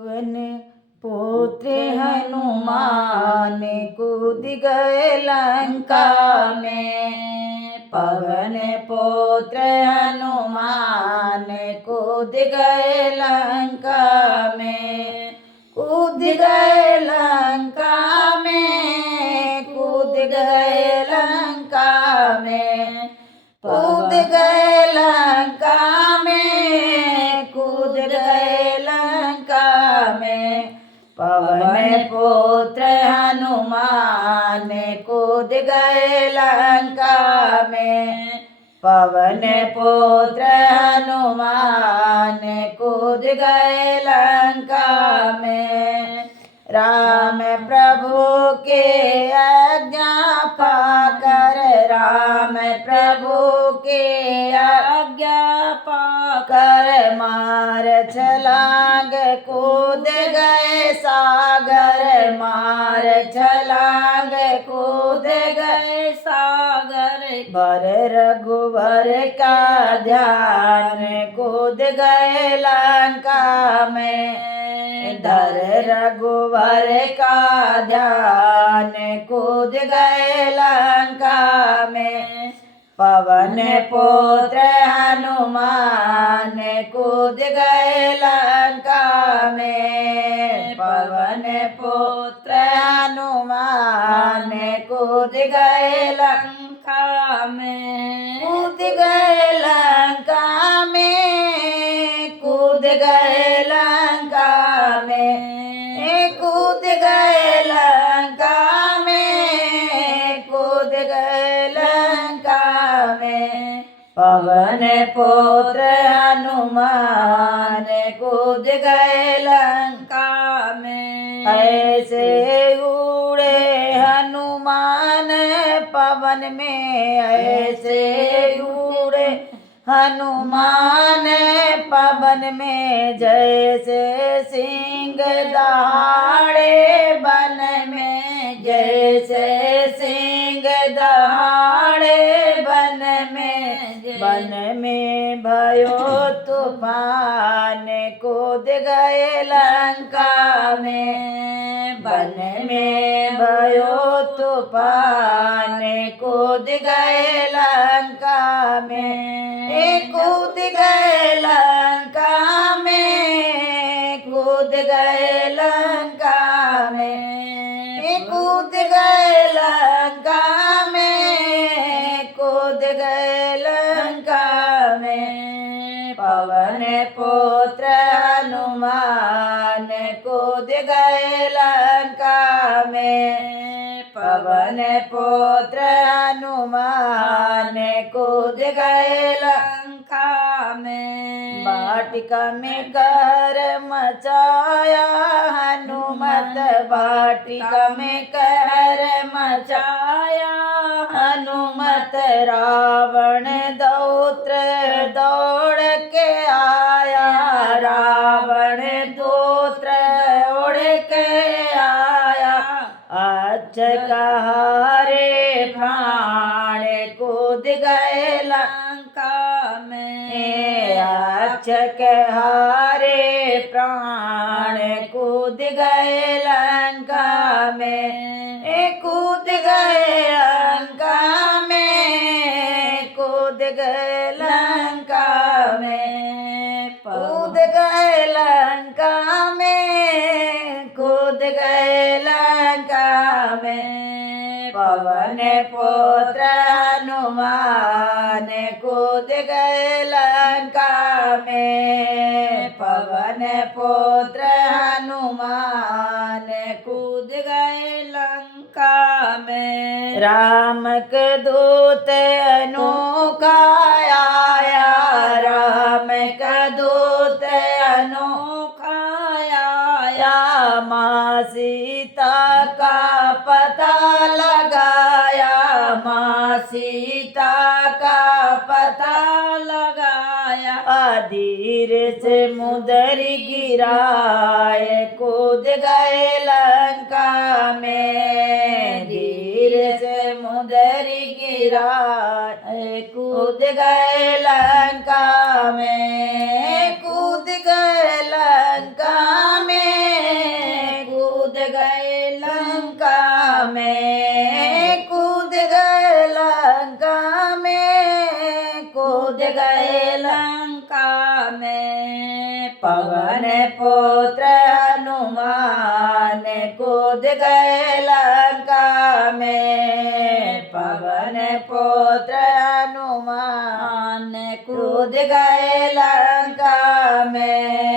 पवन पुत्र हनुमान कूद गए लंका में। पवन पुत्र हनुमान कूद गए लंका में। कूद गए लंका में। कूद गए लंका में। कूद गए लंका में। कूद गए लंका में। पवन पुत्र हनुमान कूद गए लंका में। पवन पुत्र हनुमान कूद गए लंका में। राम प्रभु के आज्ञा पाकर। राम प्रभु के आज्ञा पाकर मार छलांग कूद गए सागर। मार छलांग कूद गए सागर। बर रघुवर का ध्यान कूद गए लंका में। धर रघुवर का ध्यान कूद गए लंका में। पवन पुत्र हनुमान कूद गए लंका में। पवन पुत्र हनुमान कूद गए लंका में। कूद गए लंका में। कूद गए लंका में। कूद गए लंका में। कूद गए लंका में। पवन पुत्र हनुमान कूद गए लंका में। ऐसे उड़े हनुमान पवन में। ऐसे उड़े हनुमान पवन में। जैसे सिंह दहाड़े वन में। जैसे सिंह दहाड़े वन में। वन में भयो तूफान कूद गए लंका में। वन में भयो तूफान कूद गए लंका में। कूद गए लंका में। कूद गए लंका में। कूद गए लंका में। कूद गए लंका में। पवन पुत्र हनुमान कूद गए लंका में। पवन पुत्र हनुमान कूद गए लंका में। वाटिका में कहर मचाया हनुमत। वाटिका में कहर मचाया हनुमत। रावण दौत्र दौड़ के आया। रावण दौत्र उड़ के आया। अचकहारे प्राण कूद गए लंका में। अचकहारे प्राण कूद गए लंका में। कूद गए लंका में। कूद गए लंका में। कूद गए लंका में। कूद गए लंका में। पवन पुत्र हनुमान कूद गए लंका में। पवन पुत्र हनुमान कूद गए लंका में। राम के दूत अनोखा आया। राम का दूत अनोखा आया। माँ सीता का पता लगाया। माँ सीता का पता लगाया। धीर से मुदरी गिराए कूद गए लंका में। धीर से मुदरी गिराए कूद गए लंका में। कूद गए लंका में। गए लंका में। पवन पुत्र हनुमान कूद गए लंका में। पवन पुत्र हनुमान मान कूद गए लंका में।